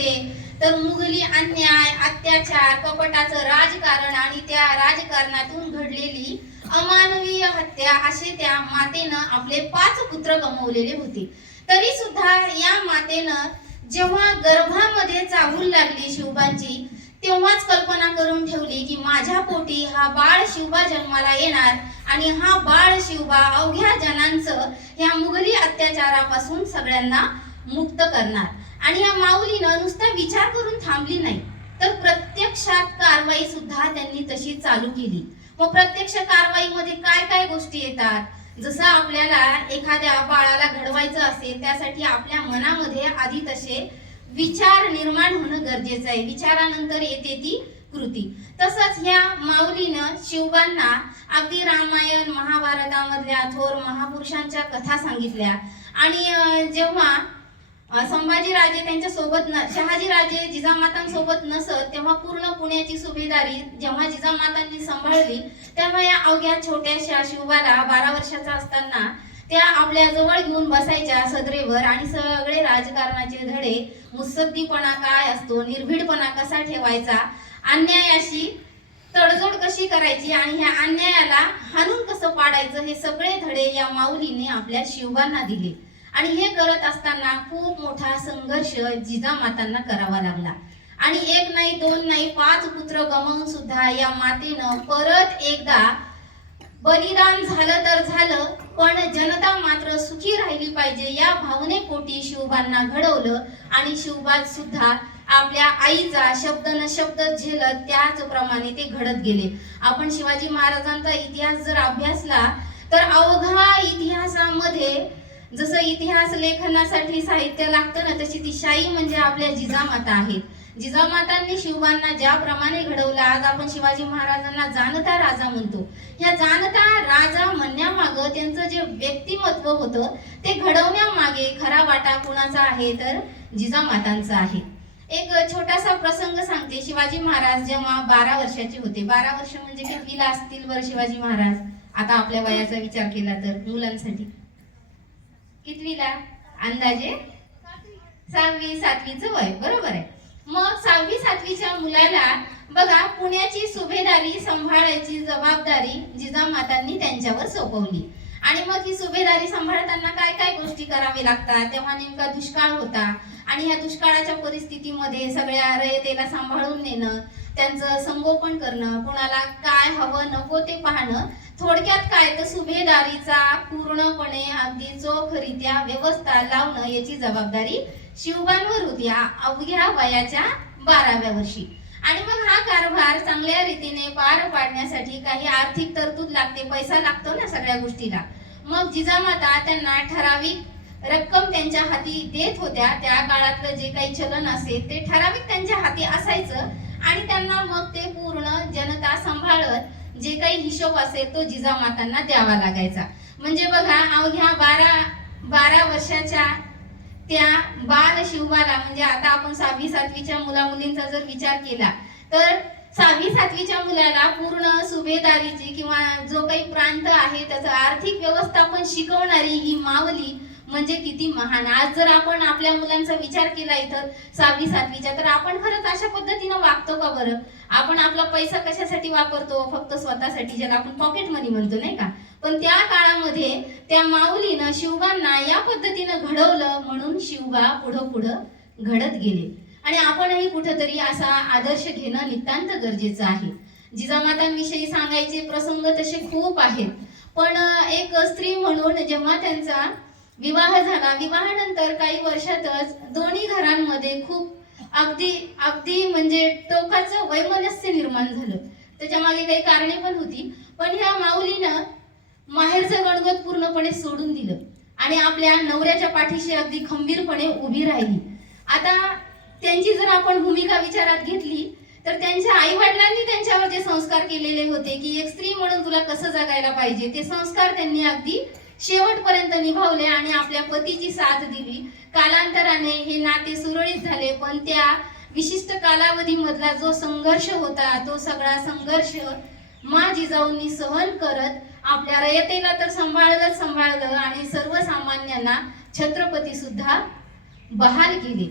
होते तर मुघली अन्याय, अत्याचार, कपटाचं राजकारण आणि त्या राजकारणातून घडलेली अमानवीय हत्या असे त्या मातेनं आपले 5 पुत्र गमावलेले होते। तरी सुद्धा या मातेनं जेव्हा गर्भामध्ये चाहूल लागली शिवबांची, तेव्हाच कल्पना करून ठेवली की माझ्या पोटी हा बाळ शिवबा जन्माला येणार आणि हा बाळ शिवबा अवघ्या जनांचं ह्या मुघली अत्याचारापासून सगळ्यांना मुक्त करणार। आणि या माऊलीनं नुसता विचार करून थांबली नाही, तर प्रत्यक्षात कारवाई सुद्धा त्यांनी तशी चालू केली। मग प्रत्यक्ष कारवाईमध्ये काय काय गोष्टी येतात, जसं आपल्याला एखाद्या बाळाला घडवायचं असेल त्यासाठी आपल्या मनामध्ये आधी तसे विचार निर्माण होणं गरजेचं आहे, विचारानंतर येते ती कृती। तसंच ह्या माऊलीनं शिवबांना अगदी रामायण महाभारतामधल्या थोर महापुरुषांच्या कथा सांगितल्या। आणि जेव्हा संभाजीराजे त्यांच्या सोबत शहाजीराजे जिजामातांसोबत नसत, तेव्हा पूर्ण पुण्याची सुभेदारी जेव्हा जिजामातांनी सांभाळली, तेव्हा या अवघ्या छोट्याशा शिवबाला 12 वर्षाचा असताना त्या आपल्या जवळ घेऊन बसायच्या सदरेवर आणि सगळे राजकारणाचे धडे, मुत्सद्दीपणा काय असतो, निर्भीडपणा कसा ठेवायचा, अन्यायाशी तडजोड कशी करायची आणि ह्या अन्यायाला हाणून कसं पाडायचं, हे सगळे धडे या माऊलीने आपल्या शिवबांना दिले। आणि हे करत असताना खूप मोठा संघर्ष जिजामातांना करावा लागला। आणि 1 नाही 2 नाही 5 पुत्र गमावून सुद्धा या मातेनं परत एकदा बलिदान झालं तर झालं, पण जनता मात्र सुखी राहिली पाहिजे या भावनेपोटी शिवबांना घडवलं। आणि शिवबा सुद्धा आपल्या आईचा शब्द न शब्द झेलत त्याचप्रमाणे ते घडत गेले। आपण शिवाजी महाराजांचा इतिहास जर अभ्यासला तर अवघा इतिहासामध्ये जसं इतिहास लेखनासाठी साहित्य लागतं ना, तशी ती शाई म्हणजे आपल्या जिजामाता आहेत। जिजामातांनी शिवबांना ज्याप्रमाणे घडवलं, आज आपण शिवाजी महाराजांना जाणता राजा म्हणतो। ह्या जाणता राजा म्हणण्यामागं त्यांचं जे व्यक्तिमत्व होतं ते घडवण्यामागे खरा वाटा कुणाचा आहे तर जिजामातांचा आहे। एक छोटासा प्रसंग सांगते। शिवाजी महाराज जेव्हा 12 वर्षाचे होते, 12 वर्ष म्हणजे कितवीला असतील बरं शिवाजी महाराज? आता आपल्या वयाचा विचार केला तर मुलांसाठी कितवीला? अंदाजे 6वी 7वीचं वय, बरोबर आहे। मग 6वी 7वीच्या मुलाला बघा पुण्याची सुभेदारी सांभाळायची जबाबदारी जिजामातांनी त्यांच्यावर सोपवली। आणि मग ही सुभेदारी सांभाळताना काय काय गोष्टी करावी लागतात, तेव्हा नेमका दुष्काळ होता आणि ह्या दुष्काळाच्या परिस्थितीमध्ये सगळ्या रयतेला सांभाळून नेणं, त्यांचं संगोपन करणं, कोणाला काय हवं नको ते पाहणं, थोडक्यात काय तर सुभेदारीचा पूर्णपणे अगदी चोखरित्या व्यवस्था लावणं याची जबाबदारी शिवबांवर होती अवघ्या वयाच्या 12व्या वर्षी। आणि मग हा कारभार चांगल्या रीतीने पार पाडण्यासाठी काही आर्थिक तरतूद लागते, पैसा लागतो ना सगळ्या गोष्टीला। मग जिजामाता त्यांना ठराविक रक्कम त्यांच्या हाती देत होत्या। त्या काळातलं जे काही चलन असेल ते ठराविक त्यांच्या हाती असायचं आणि त्यांना मग ते पूर्ण जनता सांभाळत जे काही हिशोब असेल तो जिजामातांना द्यावा लागायचा। म्हणजे बघा अवघ्या 12 वर्षाच्या त्या बाल शिवबाला, म्हणजे आता आपण 6वी 7वीच्या मुला मुलींचा जर विचार केला तर 6वी 7वीच्या मुलाला पूर्ण सुभेदारीची किंवा जो काही प्रांत आहे त्याचं आर्थिक व्यवस्थापन शिकवणारी ही माऊली म्हणजे किती महान। आज जर आपण आपल्या मुलांचा विचार केला इथं 6वी 7वीच्या, तर आपण खरंच अशा पद्धतीनं वागतो का बरं? आपण आपला पैसा कशासाठी वापरतो? फक्त स्वतःसाठी, ज्याला आपण पॉकेट मनी म्हणतो नाही का? पण त्या काळामध्ये त्या माऊलीनं शिवबांना या पद्धतीनं घडवलं, म्हणून शिवबा पुढं घडत गेले। आणि आपणही कुठेतरी असा आदर्श घेणं नितांत गरजेचं आहे। जिजामातांविषयी सांगायचे प्रसंग तसे खूप आहेत, पण एक स्त्री म्हणून जेव्हा त्यांचा विवाह झाला, विवाहानंतर काही वर्षातच दोन्ही घरांमध्ये खूप अगदी म्हणजे टोकाचं वैमनस्य निर्माण झालं। त्याच्या मागे काही कारणे पण होती, पण ह्या माऊलीनं माहेरचं गणगोत पूर्णपणे सोडून दिलं आणि आपल्या नवऱ्याच्या पाठीशी अगदी खंबीरपणे उभी राहिली। आता त्यांची जर आपण भूमिका विचारात घेतली तर त्यांच्या आई वडिलांनी त्यांच्यावर जे संस्कार केलेले होते की एक स्त्री म्हणून तुला कसं जगायला पाहिजे, ते संस्कार त्यांनी अगदी शेवटपर्यंत निभावले आणि आपल्या पतीची साथ दिली। कालांतराने हे नाते सुरळीत झाले, पण त्या विशिष्ट कालावधीमधला जो संघर्ष होता तो सगळा संघर्ष मा जिजाऊंनी सहन करत आपल्या रयतेला तर सांभाळलं आणि सर्वसामान्यांना छत्रपती सुद्धा बहाल केले।